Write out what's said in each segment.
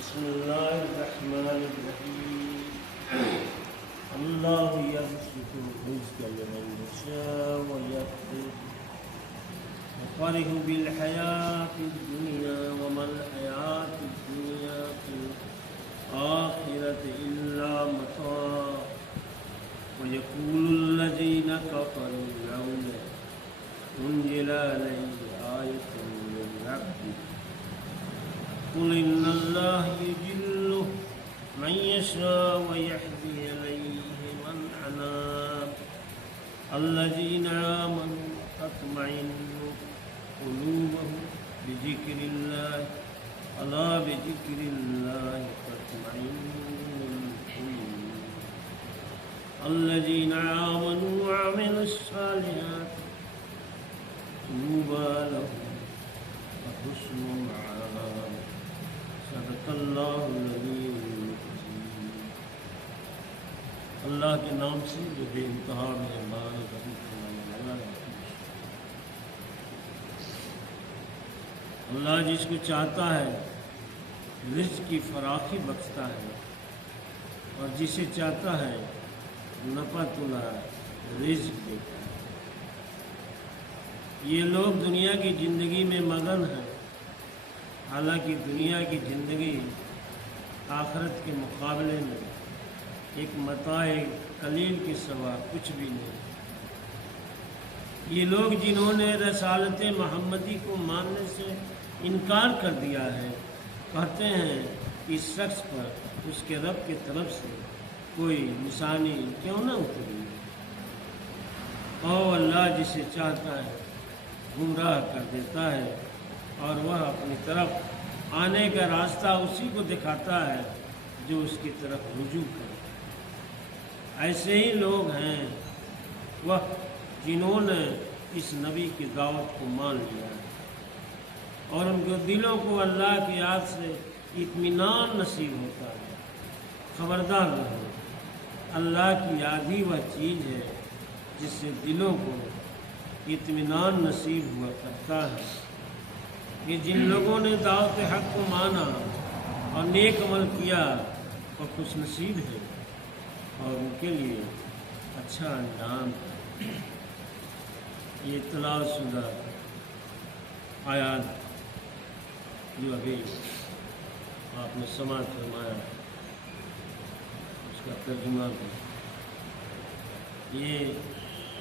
بسم الله الرحمن الرحيم الله يبسط الرزق لمن يشاء ويقدر وفرحوا بالحياة الدنيا وما الحياة الدنيا في الآخرة إلا متاع ويقول الذين كفروا لولا أنزل عليه آية من ربه قل إن الله يضل من يشاء ويهدي إليه من أناب الذين آمنوا تطمئن قلوبهم بذكر الله ألا بذكر الله تطمئن القلوب الذين آمنوا وعملوا الصالحات طوبى لهم وحسن مآب صدق اللہ العلی العظیم۔ اللہ کے نام سے جو بے انتہا مہربان رحم فرمانے والا ہے۔ اللہ جس کو چاہتا ہے رزق کی فراخی بخشتا ہے اور جسے چاہتا ہے نفع تلا رزق دیتا ہے۔ یہ لوگ دنیا کی زندگی میں مگن ہیں، حالانکہ دنیا کی زندگی آخرت کے مقابلے میں ایک متاع قلیل کے سوا کچھ بھی نہیں۔ یہ لوگ جنہوں نے رسالت محمدی کو ماننے سے انکار کر دیا ہے، کہتے ہیں اس شخص پر اس کے رب کی طرف سے کوئی نشانی کیوں نہ اتری۔ اور اللہ جسے چاہتا ہے گمراہ کر دیتا ہے اور وہ اپنی طرف آنے کا راستہ اسی کو دکھاتا ہے جو اس کی طرف رجوع کرے۔ ایسے ہی لوگ ہیں وہ جنہوں نے اس نبی کی دعوت کو مان لیا ہے اور ان کے دلوں کو اللہ کی یاد سے اطمینان نصیب ہوتا ہے۔ خبردار رہو، اللہ کی یاد ہی وہ چیز ہے جس سے دلوں کو اطمینان نصیب ہوا کرتا ہے۔ کہ جن لوگوں نے دعوت حق کو مانا اور نیک عمل کیا وہ خوش نصیب ہے اور ان کے لیے اچھا انجام ہے۔ یہ تلاوت شدہ آیات جو ابھی آپ نے سماعت فرمایا اس کا ترجمہ بھی یہ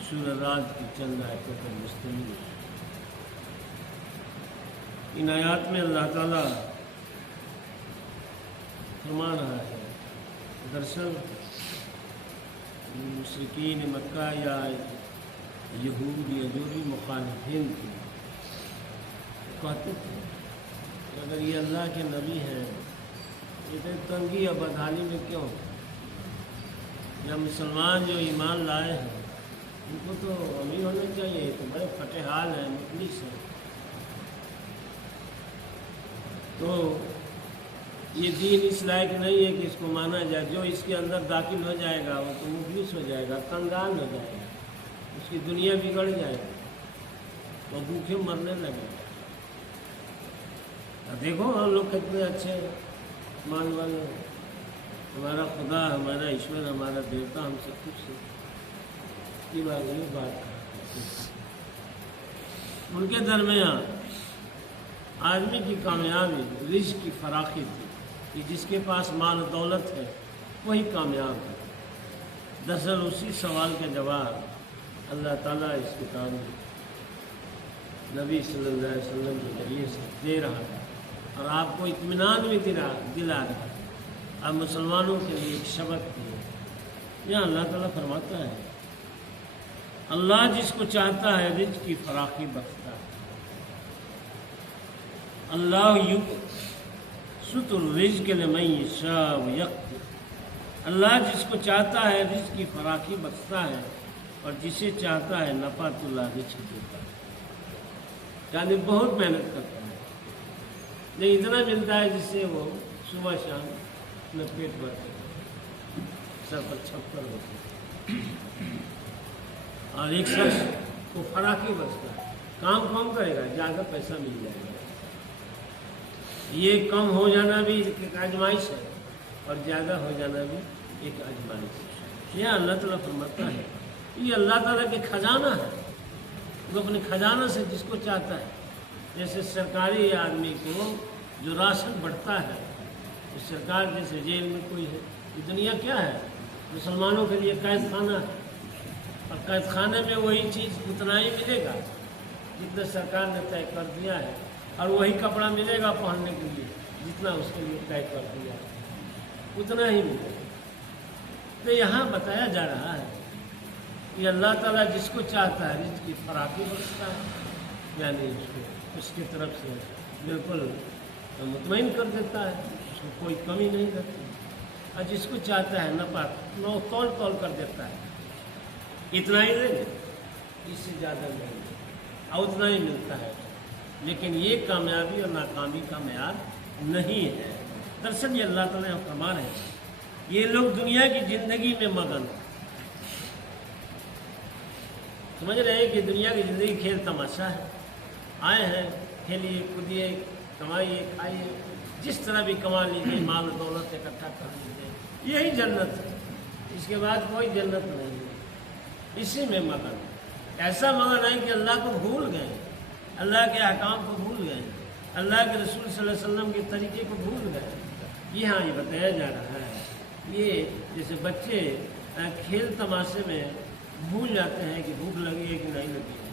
سورہ رات کی چند آیتوں پر مشتمل ہے۔ ان آیات میں اللہ تعالیٰ فرما رہا ہے دراصل مشرکین مکہ یا یہود یا جو بھی مخالفین تھے کہتے تھے کہ اگر یہ اللہ کے نبی ہیں اتنے تنگی یا بدحالی میں کیوں؟ یا مسلمان جو ایمان لائے ہیں ان کو تو امیر ہونے چاہیے، تو بڑے فتح حال ہیں، مخلص ہیں۔ تو یہ دین اس لائق نہیں ہے کہ اس کو مانا جائے۔ جو اس کے اندر داخل ہو جائے گا وہ تو مفلس ہو جائے گا، کنگال ہو جائے گا، اس کی دنیا بگڑ جائے گی، وہ بھوکے مرنے لگے گا۔ دیکھو ہم لوگ کتنے اچھے مان والے ہیں، ہمارا خدا، ہمارا ایشور، ہمارا دیوتا ہم سے خوش ہے۔ یہ بات ان کے درمیان آدمی کی کامیابی رزق کی فراخی تھی کہ جس کے پاس مال و دولت ہے وہی کامیاب ہے۔ دراصل اسی سوال کا جواب اللہ تعالیٰ اس کتاب میں نبی صلی اللہ علیہ وسلم کے ذریعے سے دے رہا ہے اور آپ کو اطمینان بھی دلا رہا ہے۔ اب مسلمانوں کے لیے ایک سبق ہے۔ یہاں اللہ تعالیٰ فرماتا ہے اللہ جس کو چاہتا ہے رزق کی فراخی بخشتا ہے۔ اللہ یبسط الرزق لمن یشاء ویقدر، اللہ جس کو چاہتا ہے رزق کی فراخی بخشتا ہے اور جسے چاہتا ہے نفع تلا رزق دیتا ہے۔ یعنی بہت محنت کرتا ہے نہیں اتنا ملتا ہے جس سے وہ صبح شام اپنا پیٹ بھرتے سر پر چھپر ہوتے اور ایک شخص کو فراخی بخشتا ہے، کام کرے گا، جا کر پیسہ مل جائے گا۔ یہ کم ہو جانا بھی ایک آزمائش ہے اور زیادہ ہو جانا بھی ایک آزمائش ہے۔ یہ اللہ تعالیٰ فرماتا ہے، یہ اللہ تعالیٰ کے خزانہ ہے، وہ اپنے خزانہ سے جس کو چاہتا ہے، جیسے سرکاری آدمی کو جو راشن بڑھتا ہے، تو سرکار جیسے جیل میں کوئی ہے، یہ دنیا کیا ہے؟ مسلمانوں کے لیے قید خانہ ہے، اور قید خانے میں وہی چیز اتنا ہی ملے گا جتنا سرکار نے طے کر دیا ہے، اور وہی کپڑا ملے گا پہننے کے لیے جتنا اس کے لیے طے کر دیا ہے، اتنا ہی ملے گا۔ تو یہاں بتایا جا رہا ہے کہ اللہ تعالیٰ جس کو چاہتا ہے رزق کی فراخی بخشتا ہے، یعنی اس کی طرف سے بالکل مطمئن کر دیتا ہے، اس کو کوئی کمی نہیں رہتی، اور جس کو چاہتا ہے نفع تول کر دیتا ہے، اتنا ہی لیں گے، اس سے زیادہ نہیں لیں گے، اور اتنا ہی ملتا ہے۔ لیکن یہ کامیابی اور ناکامی کا معیار نہیں ہے۔ دراصل یہ اللہ تعالیٰ فرما رہے ہیں، یہ لوگ دنیا کی زندگی میں مگن ہیں، سمجھ رہے ہیں کہ دنیا کی زندگی کھیل تماشا ہے، آئے ہیں کھیلیے کودیے کمائیے کھائیے، جس طرح بھی کما لیجیے، مال و دولت اکٹھا کر لیجیے، یہی جنت ہے، اس کے بعد کوئی جنت نہیں ہے، اسی میں مگن ہے۔ ایسا مگن ہے کہ اللہ کو بھول گئے، اللہ کے احکام کو بھول گئے، اللہ کے رسول صلی اللہ علیہ وسلم کے طریقے کو بھول گئے۔ یہاں یہ بتایا جا رہا ہے، یہ جیسے بچے کھیل تماشے میں بھول جاتے ہیں کہ بھوک لگی ہے کہ نہیں لگی ہے،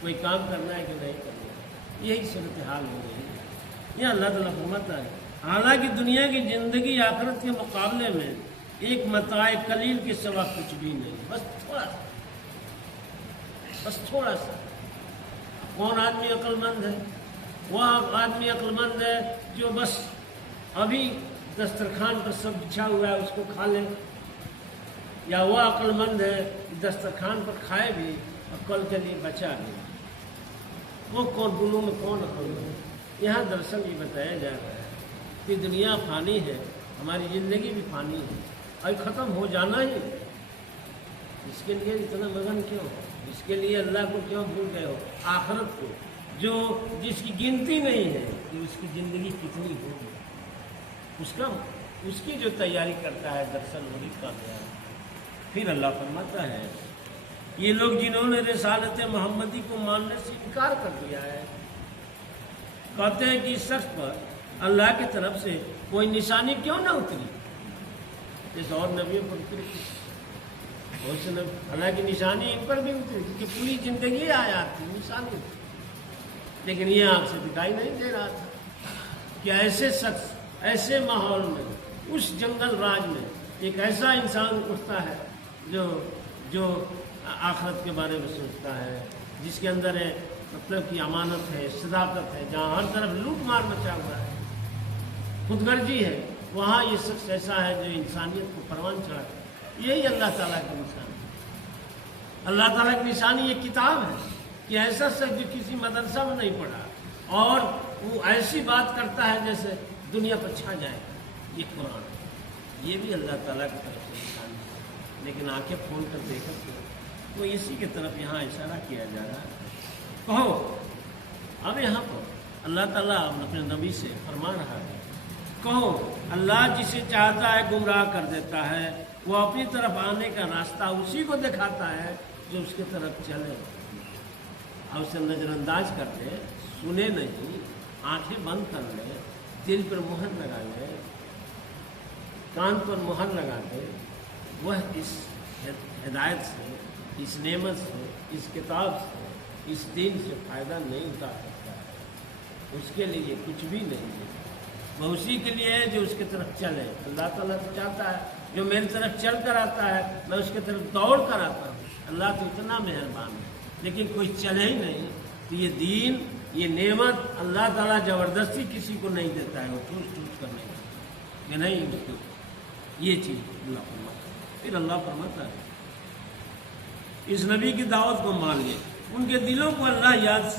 کوئی کام کرنا ہے کہ نہیں کرنا ہے، یہی صورتحال ہو رہی ہے۔ یہ اللہ تعالیٰ فرماتا ہے، حالانکہ دنیا کی زندگی آخرت کے مقابلے میں ایک متاع قلیل کے سوا کچھ بھی نہیں، بس تھوڑا سا، بس تھوڑا سا۔ کون آدمی عقل مند ہے؟ وہ آدمی عقل مند ہے جو بس ابھی دسترخوان پر سب بچھا ہوا ہے اس کو کھا لے، یا وہ عقل مند ہے دسترخوان پر کھائے بھی اور کل کے لیے بچا بھی۔ وہ کون دونوں میں کون عقل مند ہے؟ یہاں دراصل یہ بتایا جا رہا ہے کہ دنیا فانی ہے، ہماری زندگی بھی فانی ہے اور ختم ہو جانا ہی ہے۔ اس کے لیے اتنا مگن کیوں ہو؟ اس کے لیے اللہ کو کیوں بھول گئے ہو؟ آخرت کو جو جس کی گنتی نہیں ہے کہ اس کی زندگی کتنی ہوگی، اس کی جو تیاری کرتا ہے دراصل وہی کامیاب۔ پھر اللہ فرماتا ہے، یہ لوگ جنہوں نے رسالت محمدی کو ماننے سے انکار کر دیا ہے، کہتے ہیں کہ اس شخص پر اللہ کی طرف سے کوئی نشانی کیوں نہ اتری، اس اور نبیوں پر اتری، حالانکہ نشانی ان پر بھی اتری کیونکہ پوری زندگی آیات تھی نشانی، لیکن یہ آپ سے دکھائی نہیں دے رہا تھا کہ ایسے شخص ایسے ماحول میں اس جنگل راج میں ایک ایسا انسان اٹھتا ہے جو آخرت کے بارے میں سوچتا ہے، جس کے اندر ہے مطلب کہ امانت ہے، صداقت ہے، جہاں ہر طرف لوٹ مار مچا ہوا ہے، خود غرضی ہے، وہاں یہ شخص ایسا ہے جو انسانیت کو پروان چڑھاتا ہے۔ یہی اللہ تعالیٰ کی نشانی ہے۔ اللہ تعالیٰ کی نشانی یہ کتاب ہے کہ ایسا شخص جو کسی مدرسہ میں نہیں پڑھا اور وہ ایسی بات کرتا ہے جیسے دنیا پر چھا جائے، یہ قرآن ہے، یہ بھی اللہ تعالیٰ کی طرف سے نشانی ہے، لیکن آنکھیں کھول کر دیکھا تو اسی کی طرف یہاں اشارہ کیا جا رہا ہے۔ کہو، اب یہاں پر اللہ تعالیٰ اپنے نبی سے فرما رہا ہے، کہو اللہ جسے چاہتا ہے گمراہ کر دیتا ہے، وہ اپنی طرف آنے کا راستہ اسی کو دکھاتا ہے جو اس کی طرف چلے، اور اسے نظر انداز کر دے، سنے نہیں، آنکھیں بند کر لے، دل پر مہر لگا لے، کان پر مہر لگا دے، وہ اس ہدایت سے، اس نعمت سے، اس کتاب سے، اس دین سے فائدہ نہیں اٹھا سکتا ہے، اس کے لیے کچھ بھی نہیں ہے، وہ اسی کے لیے ہے جو اس کی طرف چلے۔ اللہ تعالیٰ تو چاہتا ہے جو میری طرف چل کر آتا ہے میں اس کی طرف دوڑ کر آتا ہوں، اللہ تو اتنا مہربان ہے، لیکن کوئی چلے ہی نہیں۔ تو یہ دین، یہ نعمت اللہ تعالیٰ زبردستی کسی کو نہیں دیتا ہے، وہ چوس کر نہیں دیتا کہ نہیں اس کو یہ چیز اللہ فرماتا ہے۔ پھر اللہ فرماتا ہے اس نبی کی دعوت کو مان لے، ان کے دلوں کو اللہ یاد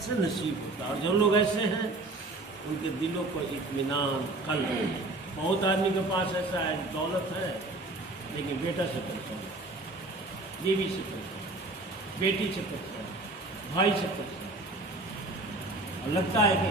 سے نصیب ہوتا ہے، اور جو لوگ ایسے ہیں ان کے دلوں کو اطمینان قلب۔ بہت آدمی کے پاس ایسا ہے، دولت ہے لیکن بیٹا سے پریشان ہے، بیوی سے پریشان ہے، بیٹی سے پریشان ہے، بھائی سے پریشان ہے، اور لگتا ہے کہ